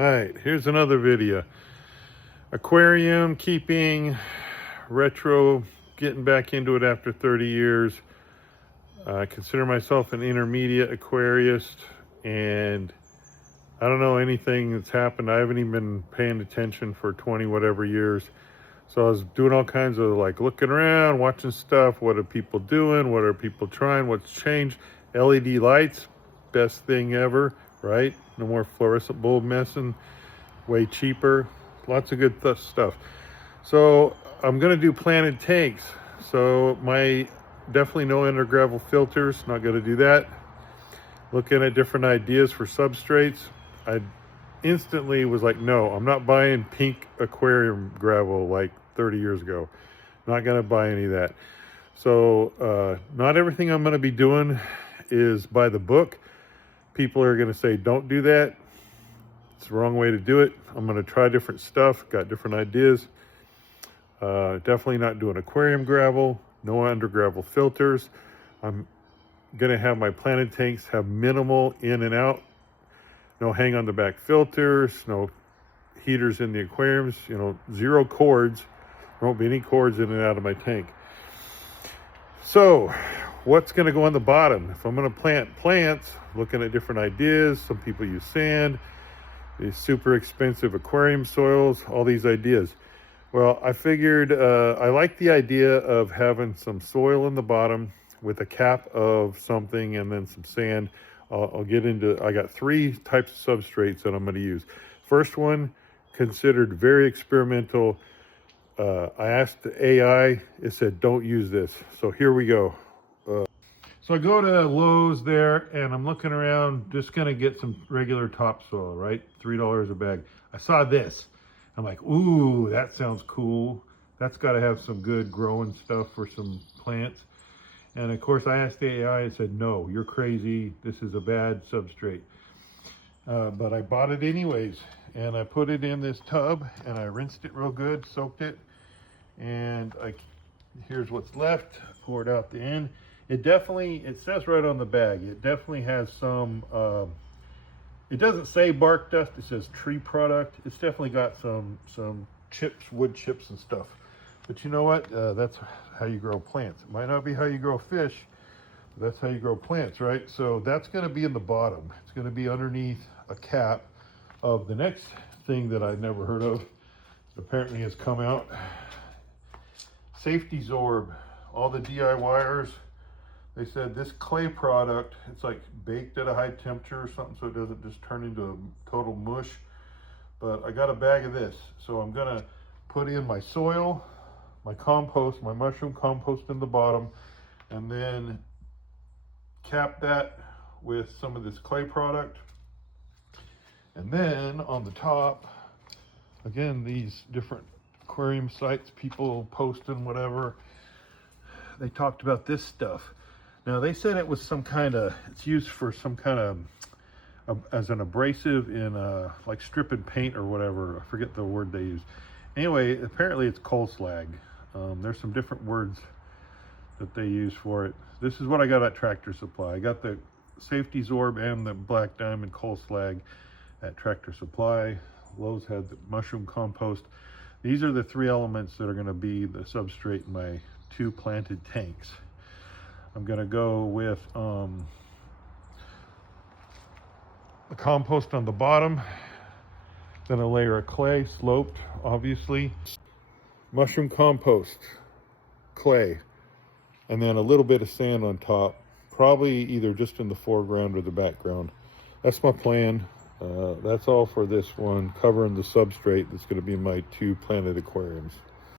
Alright, here's another video. Aquarium, keeping retro, getting back into it after 30 years. I consider myself an intermediate aquarist, and I don't know anything that's happened. I haven't even been paying attention for 20 whatever years. So I was doing all kinds of like looking around, watching stuff. What are people doing? What are people trying? What's changed? LED lights, best thing ever, right? No more fluorescent bulb messing, way cheaper. Lots of good stuff. So I'm gonna do planted tanks. So definitely no under gravel filters, not gonna do that. Looking at different ideas for substrates. I instantly was like, no, I'm not buying pink aquarium gravel like 30 years ago. Not gonna buy any of that. So not everything I'm gonna be doing is by the book. People are gonna say, don't do that. It's the wrong way to do it. I'm gonna try different stuff, got different ideas. Definitely not doing aquarium gravel, no under gravel filters. I'm gonna have my planted tanks have minimal in and out, no hang on the back filters, no heaters in the aquariums, zero cords. There won't be any cords in and out of my tank. So what's gonna go on the bottom? If I'm gonna plant plants, looking at different ideas, some people use sand, these super expensive aquarium soils, all these ideas. Well, I figured I like the idea of having some soil in the bottom with a cap of something and then some sand. I'll get into, I got 3 types of substrates that I'm going to use. First one, considered very experimental. I asked the AI, it said, don't use this. So here we go. So I go to Lowe's there and I'm looking around, just going to get some regular topsoil, right? $3 a bag. I saw this. I'm like, ooh, that sounds cool. That's got to have some good growing stuff for some plants. And of course, I asked the AI, and said, no, you're crazy. This is a bad substrate. But I bought it anyways. And I put it in this tub and I rinsed it real good, soaked it. And here's what's left, poured out the end. It says right on the bag, it definitely has some, it doesn't say bark dust, it says tree product. It's definitely got some chips, wood chips and stuff. But you know what? That's how you grow plants. It might not be how you grow fish, but that's how you grow plants, right? So that's gonna be in the bottom. It's gonna be underneath a cap of the next thing that I've never heard of. Apparently has come out. Safety Zorb. All the DIYers, they said this clay product, it's like baked at a high temperature or something so it doesn't just turn into a total mush. But I got a bag of this. So I'm gonna put in my soil, my compost, my mushroom compost in the bottom, and then cap that with some of this clay product. And then on the top, again, these different aquarium sites, people posting whatever, they talked about this stuff. Now they said it was it's used for some kind of, as an abrasive in like stripping paint or whatever. I forget the word they use. Anyway, apparently it's coal slag. There's some different words that they use for it. This is what I got at Tractor Supply. I got the Safety Zorb and the Black Diamond coal slag at Tractor Supply. Lowe's had the mushroom compost. These are the 3 elements that are going to be the substrate in my 2 planted tanks. I'm going to go with the compost on the bottom, then a layer of clay, sloped, obviously. Mushroom compost, clay, and then a little bit of sand on top, probably either just in the foreground or the background. That's my plan. That's all for this one, covering the substrate that's going to be my 2 planted aquariums.